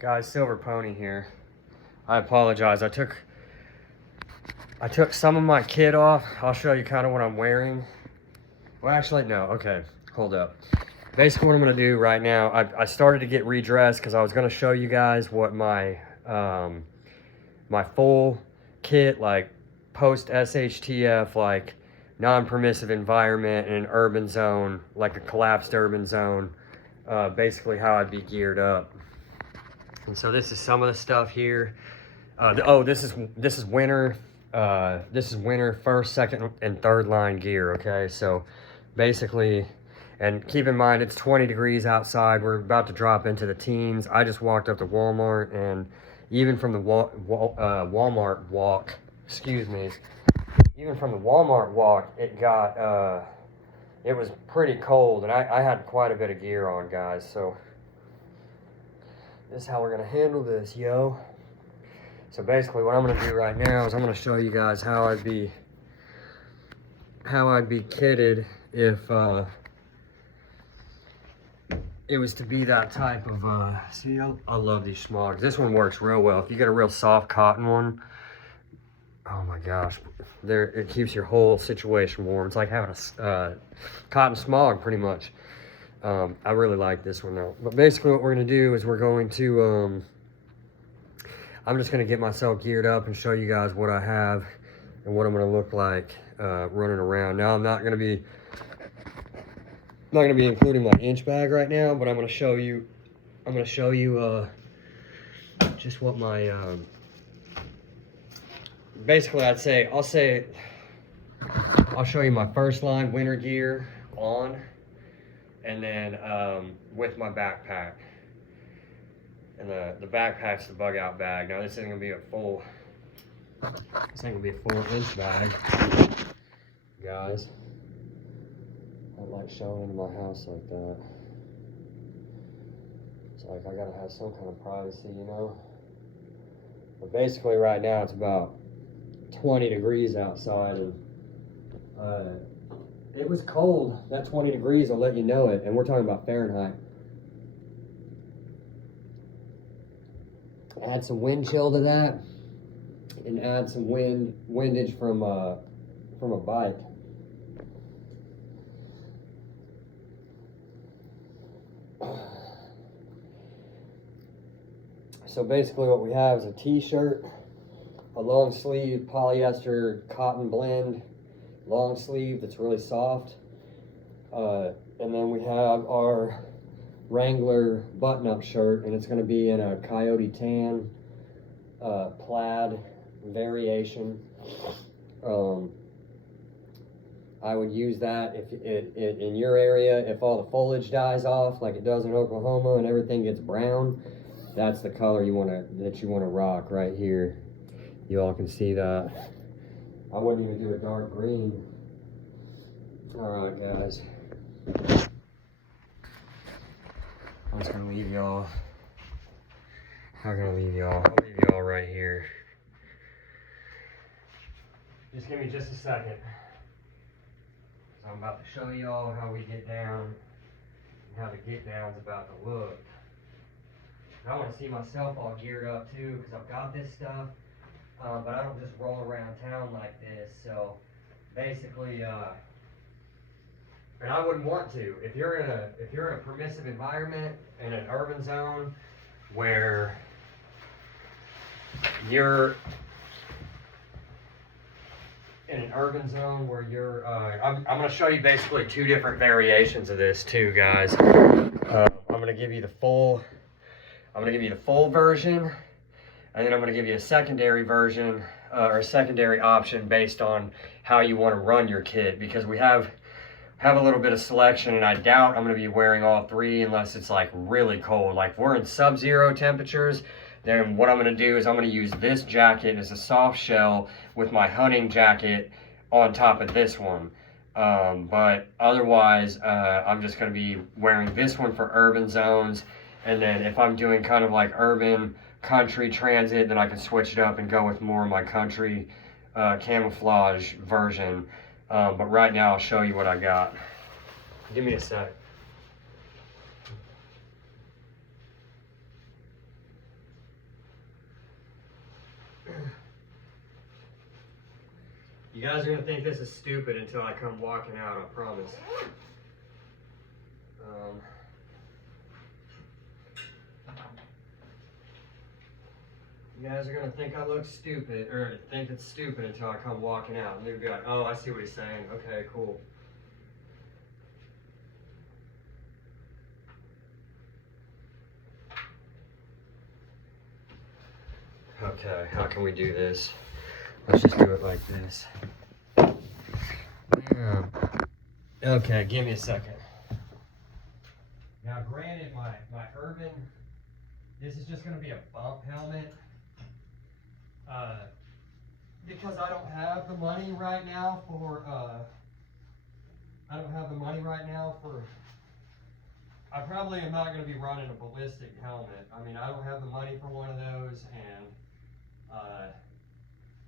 Guys, Silver Pony here. I apologize. I took some of my kit off. I'll show you kind of what I'm wearing. Well, actually, no. Okay, hold up. Basically, what I'm gonna do right now, I started to get redressed because I was gonna show you guys what my my full kit, like post SHTF, like non-permissive environment in an urban zone, like a collapsed urban zone, basically how I'd be geared up. And so this is some of the stuff here. This is winter. This is winter first, second, and third line gear. Okay, so basically, and keep in mind it's 20 degrees outside. We're about to drop into the teens. I just walked up to Walmart, and even from the Walmart walk, even from the Walmart walk, it got it was pretty cold, and I had quite a bit of gear on, guys. So this is how we're gonna handle this, yo. So basically what I'm gonna do right now is I'm gonna show you guys how I'd be kitted if it was to be that type of see, I love these smogs. This one works real well. If you get a real soft cotton one, oh my gosh, it keeps your whole situation warm. It's like having a cotton smog pretty much. I really like this one though. But basically what we're gonna do is we're going to I'm just gonna get myself geared up and show you guys what I have and what I'm gonna look like running around. Now I'm not gonna be including my inch bag right now, but I'm gonna show you just what my basically I'll show you my first line winter gear on, and then with my backpack. And the backpack's the bug out bag. Now this ain't gonna be a full inch bag, guys. I don't like showing into my house like that. It's like I gotta have some kind of privacy, you know? But basically right now it's about 20 degrees outside, and it was cold. That 20 degrees will let you know it, and we're talking about Fahrenheit. Add some wind chill to that, and add some windage from a bike. So basically what we have is a t-shirt, a long sleeve polyester cotton blend, long sleeve that's really soft, and then we have our Wrangler button-up shirt, and it's going to be in a coyote tan plaid variation. I would use that if in your area, if all the foliage dies off like it does in Oklahoma and everything gets brown. That's the color you want to rock right here. You all can see that. I wouldn't even do a dark green. All right, guys. I'm just gonna leave y'all. I'll leave y'all right here. Just give me just a second. I'm about to show y'all how we get down and how the get down's about to look. I want to see myself all geared up too, because I've got this stuff, but I don't just roll around town like this. So basically, and I wouldn't want to. If you're in a permissive environment in an urban zone where you're I'm going to show you basically two different variations of this too, guys. I'm going to give you the full version, and then I'm going to give you a secondary version or a secondary option based on how you want to run your kit, because we have a little bit of selection, and I doubt I'm going to be wearing all three unless it's like really cold. Like if we're in sub-zero temperatures, then what I'm going to do is I'm going to use this jacket as a soft shell with my hunting jacket on top of this one. But otherwise, I'm just going to be wearing this one for urban zones. And then if I'm doing kind of like urban country transit, then I can switch it up and go with more of my country camouflage version. But right now I'll show you what I got. Give me a sec. You guys are gonna think this is stupid until I come walking out, I promise. You guys are gonna think I look stupid, or think it's stupid until I come walking out. And they'll be like, oh, I see what he's saying. Okay, cool. Okay, how can we do this? Let's just do it like this. Yeah. Okay, give me a second. Now, granted, my Urban, this is just going to be a bump helmet. Because I don't have the money right now for, I probably am not going to be running a ballistic helmet. I mean, I don't have the money for one of those, and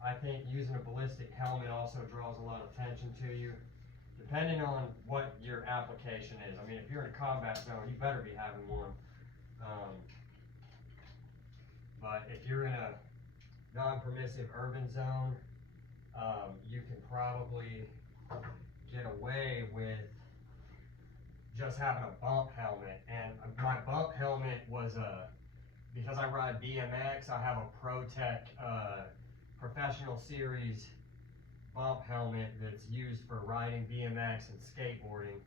I think using a ballistic helmet also draws a lot of attention to you, depending on what your application is. I mean, if you're in a combat zone, you better be having one. But if you're in a non-permissive urban zone, you can probably get away with just having a bump helmet. And my bump helmet was because I ride BMX, I have a ProTech Professional Series bump helmet that's used for riding BMX and skateboarding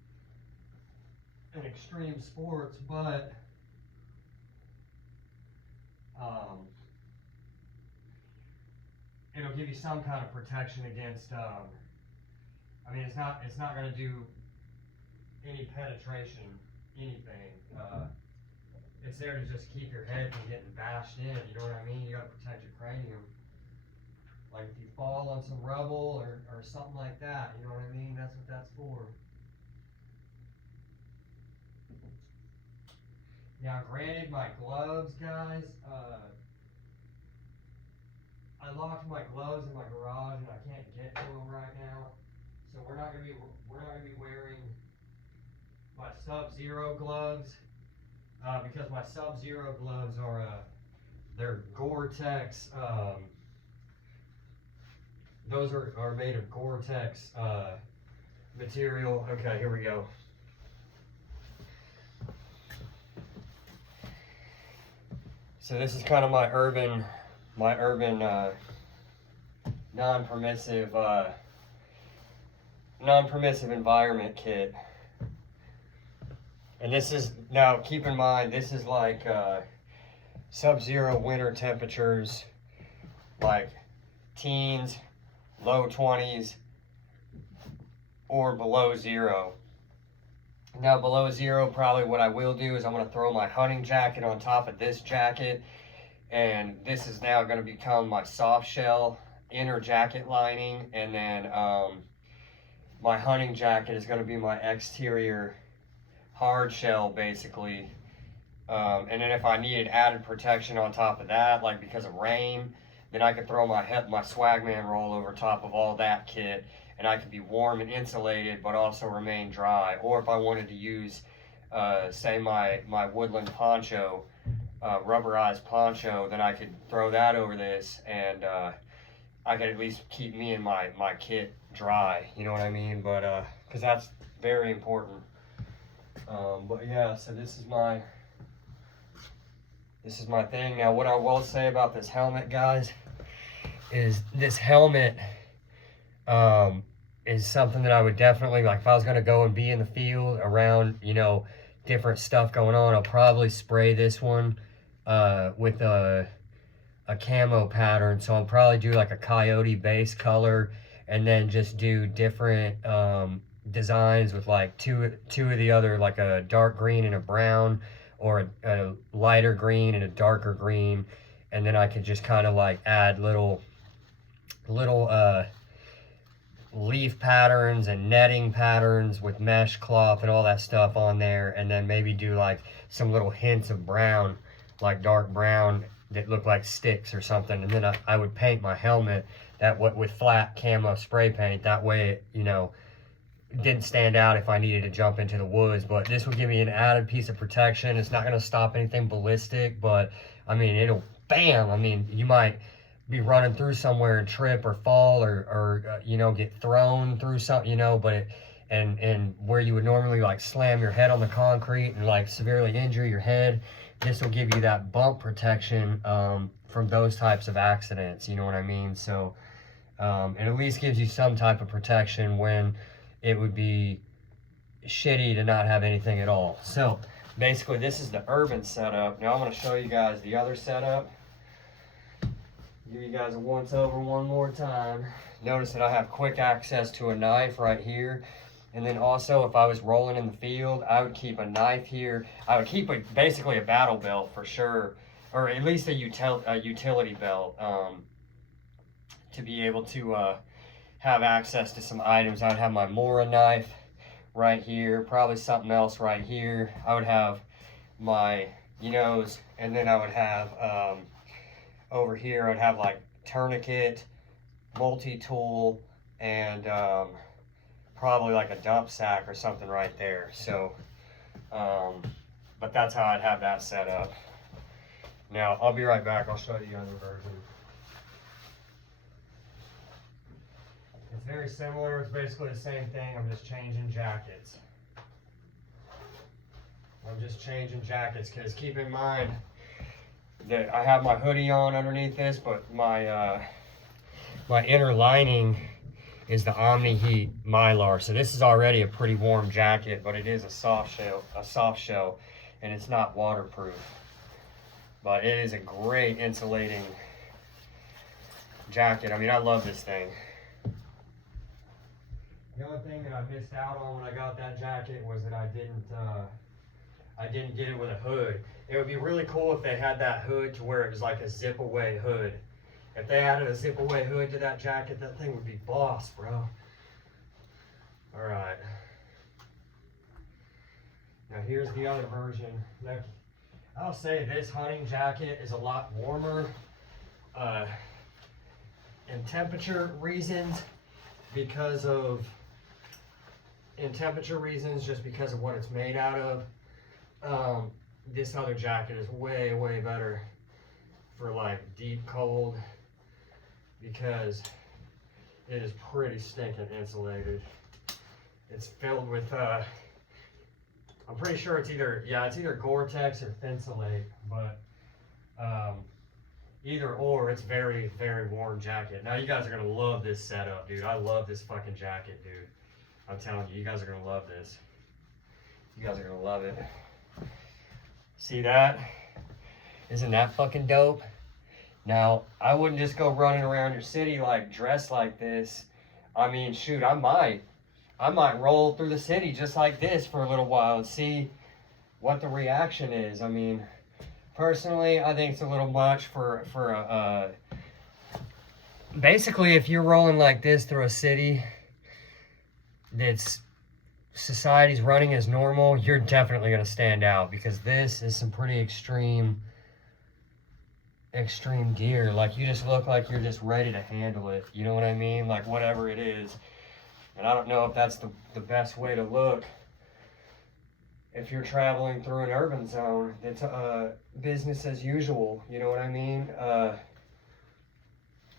and extreme sports, but it'll give you some kind of protection against, I mean, it's not going to do any penetration, anything. It's there to just keep your head from getting bashed in, you know what I mean? You got to protect your cranium. Like if you fall on some rubble or something like that, you know what I mean? That's what that's for. Now, granted, my gloves, guys, I locked my gloves in my garage and I can't get to them right now. So we're not gonna be wearing my Sub-Zero gloves because my Sub-Zero gloves are they're Gore-Tex. Those are made of Gore-Tex material. Okay, here we go. So this is kind of my urban non-permissive environment kit. And this is, now keep in mind, this is like Sub-Zero winter temperatures, like teens, low 20s, or below zero. Now below zero, probably what I will do is I'm going to throw my hunting jacket on top of this jacket, and this is now going to become my soft shell inner jacket lining, and then my hunting jacket is going to be my exterior hard shell, basically. And then if I needed added protection on top of that, like because of rain, then I could throw my Swagman roll over top of all that kit, and I could be warm and insulated, but also remain dry. Or if I wanted to use, say my woodland poncho, rubberized poncho, then I could throw that over this, and I could at least keep me and my kit dry, you know what I mean? But, cause that's very important. But yeah, so this is my thing. Now, what I will say about this helmet, guys, is this helmet, is something that I would definitely, like if I was going to go and be in the field around, you know, different stuff going on, I'll probably spray this one with a camo pattern. So I'll probably do like a coyote base color, and then just do different designs with like two of the other, like a dark green and a brown, or a lighter green and a darker green. And then I could just kind of like add little leaf patterns and netting patterns with mesh cloth and all that stuff on there, and then maybe do like some little hints of brown, like dark brown that look like sticks or something. And then I would paint my helmet with flat camo spray paint. That way it, you know, didn't stand out if I needed to jump into the woods. But this will give me an added piece of protection. It's not going to stop anything ballistic, but I mean, it'll, bam, I mean, you might be running through somewhere and trip or fall or you know, get thrown through something, you know, but and where you would normally like slam your head on the concrete and like severely injure your head, this will give you that bump protection from those types of accidents, you know what I mean? So it at least gives you some type of protection when it would be shitty to not have anything at all. So basically this is the urban setup. Now I'm going to show you guys the other setup. Give you guys a once over one more time. Notice that I have quick access to a knife right here. And then also if I was rolling in the field, I would keep a knife here. I would keep basically a battle belt for sure, or at least a utility belt to be able to have access to some items. I would have my Mora knife right here, probably something else right here. I would have my, you know, and then I would have over here, I'd have like tourniquet, multi-tool, and probably like a dump sack or something right there. So, but that's how I'd have that set up. Now, I'll be right back. I'll show you the other version. It's very similar. It's basically the same thing. I'm just changing jackets. Because keep in mind that I have my hoodie on underneath this, but my my inner lining is the Omni Heat Mylar. So this is already a pretty warm jacket, but it is a soft shell, and it's not waterproof. But it is a great insulating jacket. I mean, I love this thing. The only thing that I missed out on when I got that jacket was that I didn't get it with a hood. It would be really cool if they had that hood to where it was like a zip away hood. If they added a zip away hood to that jacket, that thing would be boss, bro. All right. Now here's the other version. Now, I'll say this hunting jacket is a lot warmer in temperature reasons, just because of what it's made out of. This other jacket is way, way better for like deep cold because it is pretty stinking insulated. It's filled with, I'm pretty sure it's either Gore-Tex or Thinsulate, but either or, it's very, very warm jacket. Now you guys are gonna love this setup, dude. I love this fucking jacket, dude. I'm telling you, you guys are gonna love this. You guys are gonna love it. See that? Isn't that fucking dope? Now, I wouldn't just go running around your city like dressed like this. I mean, shoot, I might roll through the city just like this for a little while and see what the reaction is. I mean, personally, I think it's a little much for basically, if you're rolling like this through a city that's society's running as normal, you're definitely going to stand out because this is some pretty extreme gear. Like, you just look like you're just ready to handle it. You know what I mean? Like, whatever it is. And I don't know if that's the best way to look if you're traveling through an urban zone. It's business as usual. You know what I mean?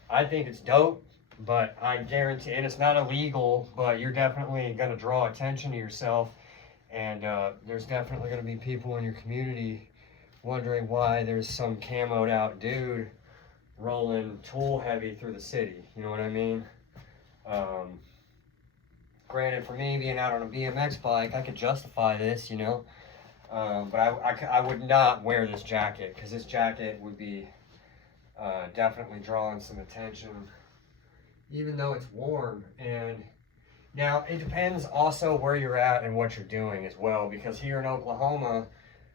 I think it's dope. But I guarantee, and it's not illegal, but you're definitely going to draw attention to yourself. And there's definitely going to be people in your community wondering why there's some camoed out dude rolling tool heavy through the city. You know what I mean? Granted, for me, being out on a BMX bike, I could justify this, you know. But I would not wear this jacket because this jacket would be definitely drawing some attention, even though it's warm. And now it depends also where you're at and what you're doing as well, because here in Oklahoma,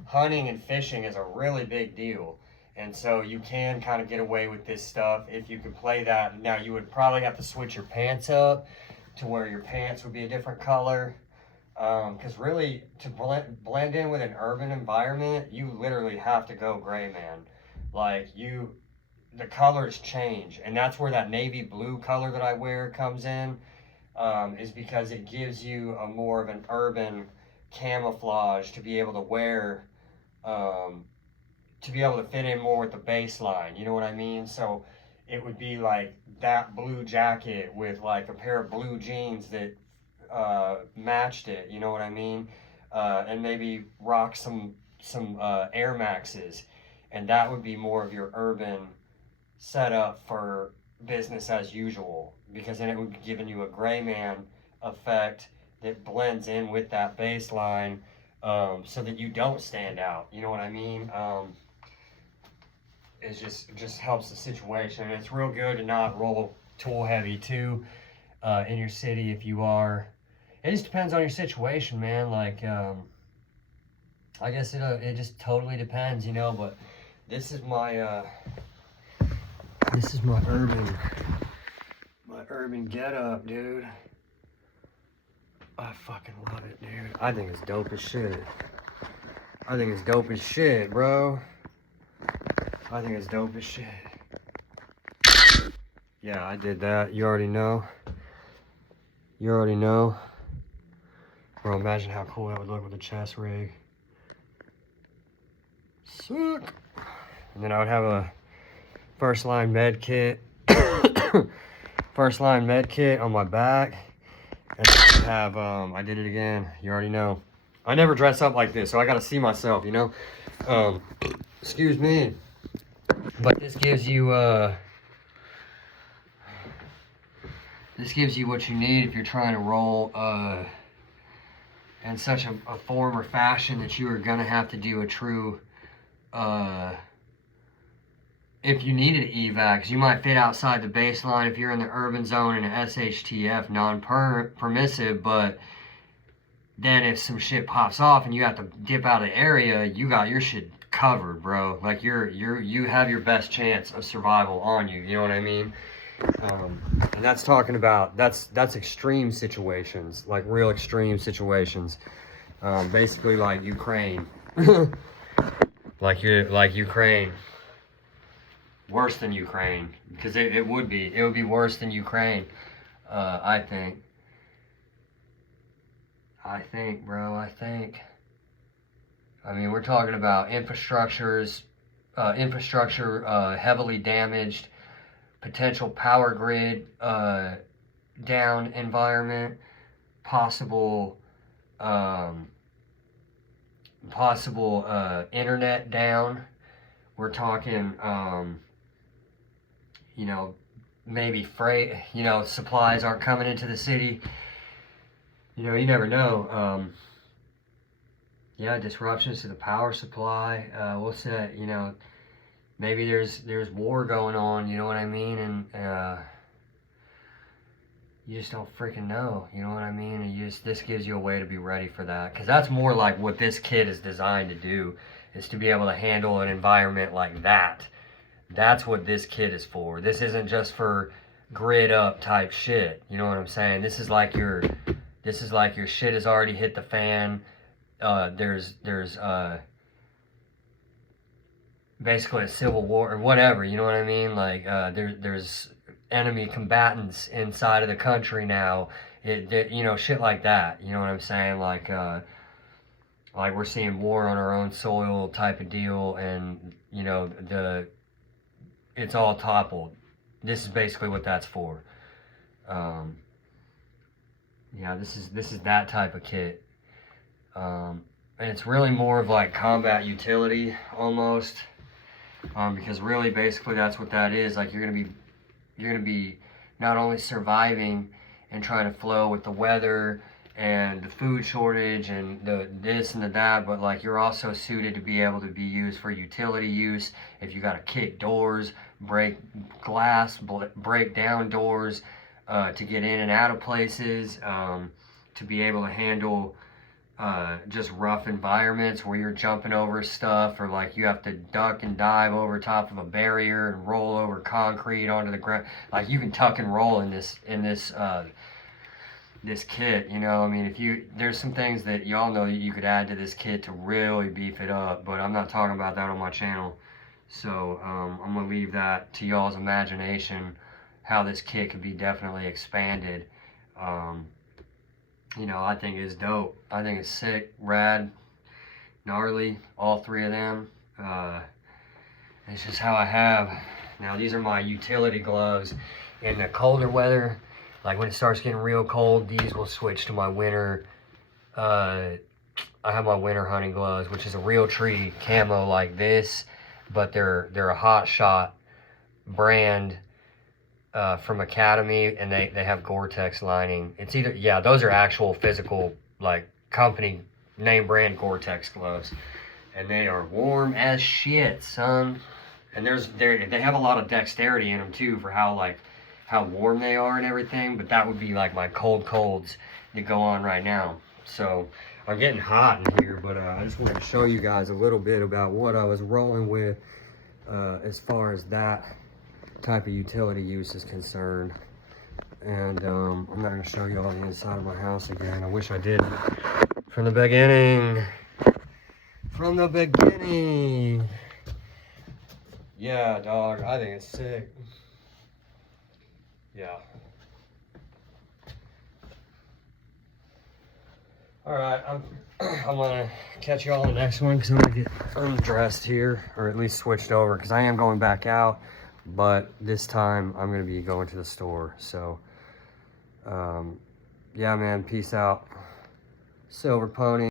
hunting and fishing is a really big deal. And so you can kind of get away with this stuff if you can play that. Now you would probably have to switch your pants up to where your pants would be a different color. Because really, to blend in with an urban environment, you literally have to go gray, man. Like, the colors change, and that's where that navy blue color that I wear comes in, is because it gives you a more of an urban camouflage to be able to wear, to be able to fit in more with the baseline, you know what I mean? So it would be like that blue jacket with like a pair of blue jeans that matched it, you know what I mean? And maybe rock some Air Maxes, and that would be more of your urban setup for business as usual, because then it would be giving you a gray man effect that blends in with that baseline, so that you don't stand out. You know what I mean? It just helps the situation. It's real good to not roll tool heavy too in your city if you are. It just depends on your situation, man. Like, I guess it just totally depends, you know. But this is my urban get up, dude. I fucking love it, dude. I think it's dope as shit. I think it's dope as shit, bro. I think it's dope as shit. Yeah, I did that. You already know. You already know. Bro, imagine how cool that would look with a chest rig. Sick. And then I would have a first line med kit. First line med kit on my back. And I have, I did it again. You already know. I never dress up like this, so I gotta see myself, you know? Excuse me. But this gives you what you need if you're trying to roll in such a form or fashion that you are gonna have to do a true if you needed an evac, you might fit outside the baseline if you're in the urban zone in an SHTF non-permissive, but then if some shit pops off and you have to dip out of the area, you got your shit covered, bro. Like you have your best chance of survival on you. You know what I mean? And that's talking about that's extreme situations, like real extreme situations. Basically like Ukraine, like Ukraine, worse than Ukraine, because it would be worse than Ukraine. I think, bro. I mean, we're talking about infrastructure heavily damaged, potential power grid down environment, possible internet down. We're talking, you know, maybe freight, you know, supplies aren't coming into the city. You know, you never know. Yeah, disruptions to the power supply. We'll say, you know, maybe there's war going on, you know what I mean? And you just don't freaking know, you know what I mean? And this gives you a way to be ready for that. Because that's more like what this kit is designed to do, is to be able to handle an environment like that. That's what this kit is for. This isn't just for grid up type shit, you know what I'm saying? This is like your shit has already hit the fan. There's basically a civil war or whatever, you know what I mean? Like there's enemy combatants inside of the country now. You know, shit like that. You know what I'm saying? Like we're seeing war on our own soil type of deal, and you know it's all toppled. This is basically what that's for. Yeah, this is that type of kit. And it's really more of like combat utility almost, because really basically that's what that is. Like you're gonna be not only surviving and trying to flow with the weather and the food shortage and the this and the that, but like you're also suited to be able to be used for utility use. If you gotta kick doors, break glass, break down doors, to get in and out of places, to be able to handle just rough environments where you're jumping over stuff, or like you have to duck and dive over top of a barrier and roll over concrete onto the ground. Like you can tuck and roll in this kit, you know. I mean, there's some things that y'all know you could add to this kit to really beef it up, but I'm not talking about that on my channel. So I'm gonna leave that to y'all's imagination, how this kit could be definitely expanded. You know, I think it's dope. I think it's sick, rad, gnarly, all three of them. It's just how I have Now these are my utility gloves. In the colder weather, like when it starts getting real cold, these will switch to my winter. I have my winter hunting gloves, which is a real tree camo like this, but they're a Hot Shot brand from Academy, and they have Gore-Tex lining. It's either, yeah, those are actual physical, like, company name brand Gore-Tex gloves, and they are warm as shit, son. And they have a lot of dexterity in them too, for how warm they are and everything. But that would be like my colds that go on right now. So I'm getting hot in here, but I just wanted to show you guys a little bit about what I was rolling with as far as that type of utility use is concerned. And I'm not going to show you all the inside of my house again. I wish I did from the beginning. From the beginning. Yeah, dog, I think it's sick. Yeah. Alright, I'm gonna catch you all in the next one, because I'm gonna get undressed here, or at least switched over, because I am going back out, but this time I'm gonna be going to the store. So yeah, man, peace out. Silver Pony.